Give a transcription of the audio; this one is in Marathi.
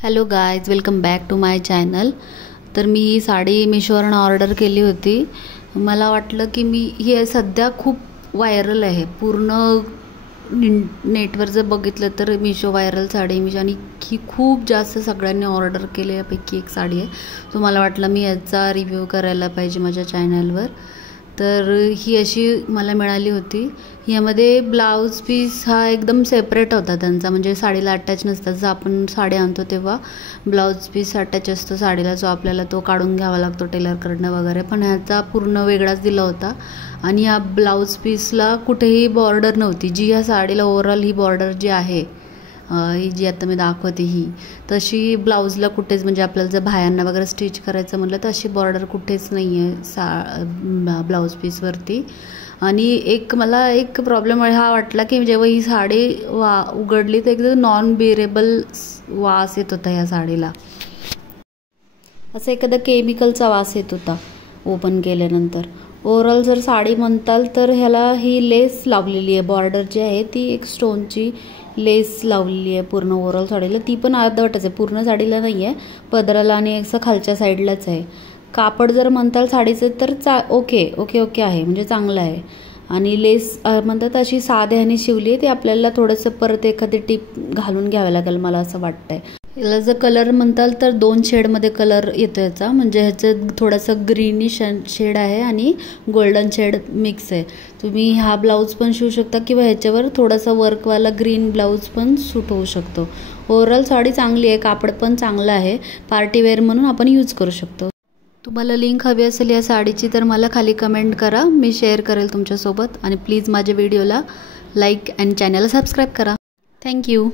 Hello guys, welcome back to my channel. तर मी ही साडी मिशोवरून ऑर्डर केली होती। मला वाटलं की ही सध्या खूप व्हायरल आहे। पूर्ण नेटवर जर बघितलं तर मिशो व्हायरल साडी आहे आणि ही खूप जास्त सगळ्यांनी ऑर्डर केल्यापैकी एक साडी आहे। सो मला वाटलं मी याचा रिव्ह्यू करायला पाहिजे माझ्या चॅनलवर। तर ही अशी मला मिळाली होती। यामध्ये ब्लाउज पीस हा एकदम सेपरेट होता त्यांचा, म्हणजे साडीला अटॅच नसतात। जर आपण साडी आणतो तेव्हा ब्लाउज पीस अटॅच असतो साडीला, जो आपल्याला तो काढून घ्यावा लागतो टेलरकडनं वगैरे, पण ह्याचा पूर्ण वेगळाच दिला होता। आणि या ब्लाउज पीसला कुठेही बॉर्डर नव्हती। जी या साडीला ओव्हरऑल ही बॉर्डर जी आहे, ही जी आता मी दाखवते ही तशी ब्लाऊजला कुठेच, म्हणजे आपल्याला जर बाह्यांना वगैरे स्टिच करायचं म्हटलं तर अशी बॉर्डर कुठेच नाही आहे ब्लाऊज पीसवरती। आणि मला एक प्रॉब्लेम हा वाटला की जेव्हा ही साडी उघडली तर एकदम नॉन बेरेबल वास येत होता या साडीला। असं एखादा केमिकलचा वास येत होता ओपन केल्यानंतर। ओव्हरऑल जर साडी म्हणताल तर ह्याला ही लेस लावलेली आहे, बॉर्डर जी आहे ती एक स्टोनची लेस लावलेली आहे पूर्ण ओव्हरऑल साडीला। ती पण अर्धवटच आहे, पूर्ण साडीला नाही आहे, पदराला आणि असं खालच्या साईडलाच आहे। कापड जर म्हणताल साडीचं तर ओके आहे, म्हणजे चांगलं आहे। आणि लेस म्हणतात अशी साध्याने शिवली आहे, ती आपल्याला थोडंसं परत एखादी टिप घालून घ्यावं लागेल मला असं वाटतंय। याला जर कलर म्हणताल तर 2 शेडमध्ये कलर येतो याचा, म्हणजे ह्याचं थोडंसं ग्रीनिश शेड आहे आणि गोल्डन शेड मिक्स आहे। तुम्ही हा ब्लाऊज पण शिवू शकता किंवा ह्याच्यावर थोडासा वर्कवाला ग्रीन ब्लाऊज पण सूट होऊ शकतो। ओव्हरऑल साडी चांगली आहे, कापड पण चांगलं आहे, पार्टीवेअर म्हणून आपण यूज करू शकतो। तुम्हाला लिंक हवी असेल या साडीची तर मला खाली कमेंट करा, मी शेअर करेल तुमच्यासोबत। आणि प्लीज माझ्या व्हिडिओला लाईक आणि चॅनलला सबस्क्राईब करा। थँक्यू।